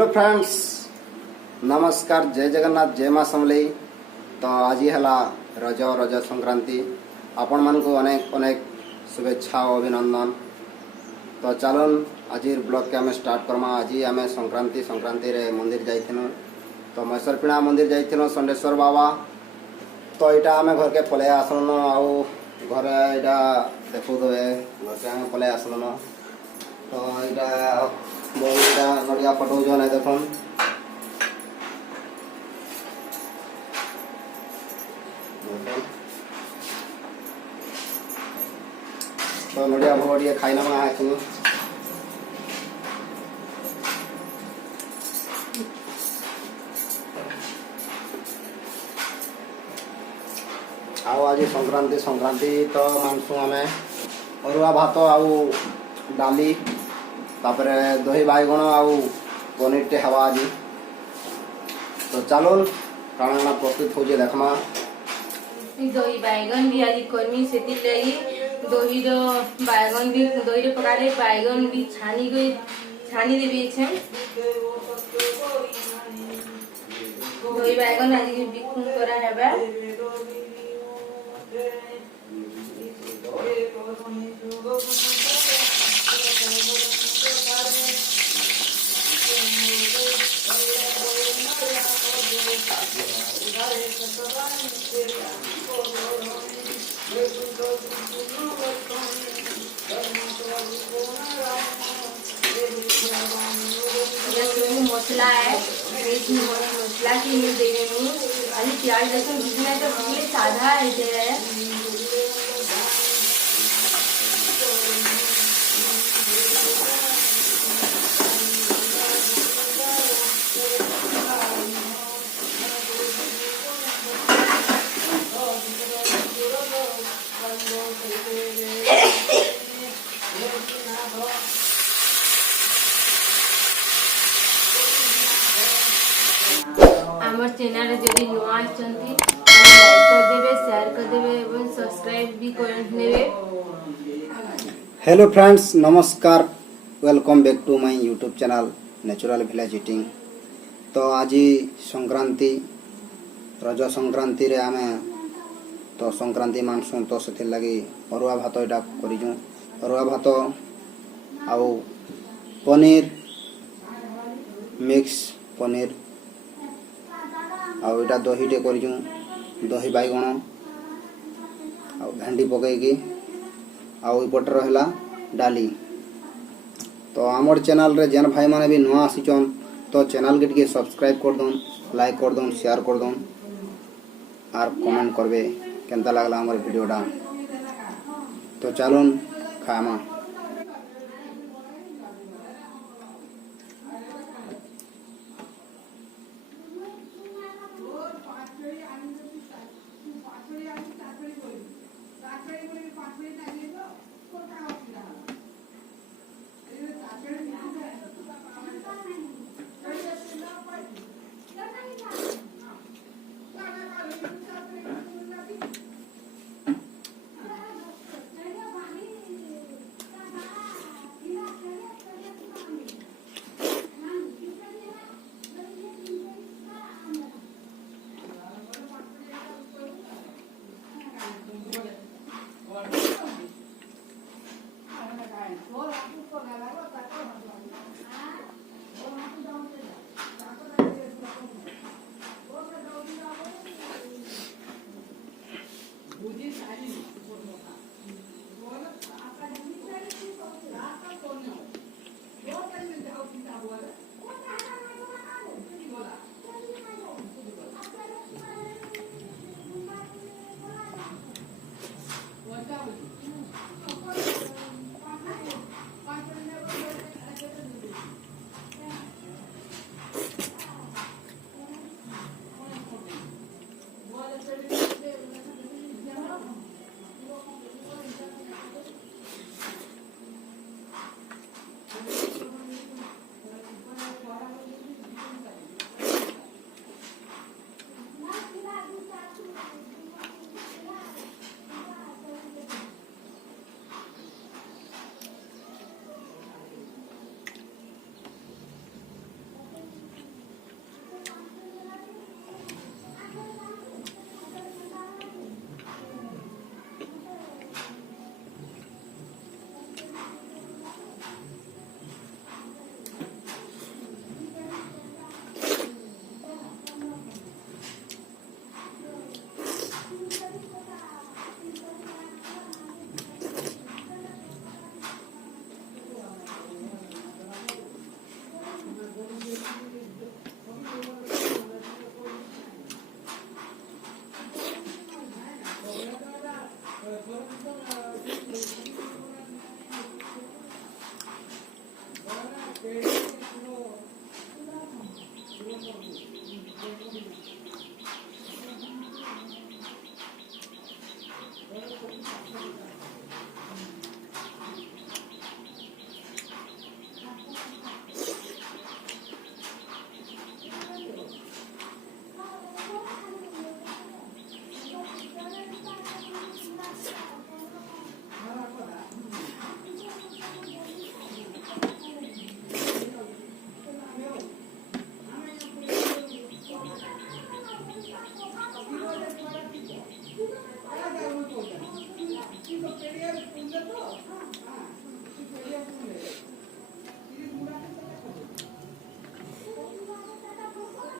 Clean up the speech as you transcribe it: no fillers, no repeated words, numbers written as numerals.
Hello friends, नमस्कार, जय जगन्नाथ, जय माँ समलेई। तो आज है रज संक्रांति। आपण मान को अनेक अनेक शुभेच्छा और अभिनंदन। तो चलन आज ब्लॉग के आम स्टार्ट करमा। आज आम संक्रांति रे मंदिर जाइथिनु। तो मैसरपिणा मंदिर जाइथिनु संडेश्वर बाबा। तो यहाँ आम घर के पलै आसलन आउ घरे यहाँ देखु दे घर के आम पलै आसलन। तो यहाँ बहुत नड़िया पटौन देखन। तो नड़िया भोग खाई नमा आज संक्रांति तो मानसु आम अरुआ भात आउ डाली तापरे दही बैगण आउ पनीर टे हवा आज। तो चलो काना प्रस्तुत हो देखमा। दही बैगन भी आज करमी से लगी दही बैगन भी दही पकाले बैगन भी छानी देवी दही बैगन आज बिकुन करा हेबा। मसला है मसला की नहीं देने में खाली प्याज लहसुन जितना तो ये साधा है। आमर चैनल जदि नुआ आछंती लाइक कर देबे, शेयर कर देबे एवं सब्सक्राइब भी कर नेबे। हेलो फ्रेंड्स, नमस्कार, welcome back to my YouTube channel natural village eating. तो आज संक्रांति रज संक्रांति रे आमे तो संक्रांति मानसु। तो से लगी अरुआ भात यहाँ करूँ। अरुआ भात आउ पनीर मिक्स पनीर आउ यहाँ दही टे करूँ दही बैगण आउ भेंडी पकईकी आउ इपटे रहा डाली। तो आमर चैनल रे जेन भाई माने भी नुआ आसीचन तो चैनल के सब्सक्राइब कर दन, लाइक कर दन, शेयर कर दन आर कमेंट करबे केनता लागला हमर वीडियोटा। तो चलन खामा।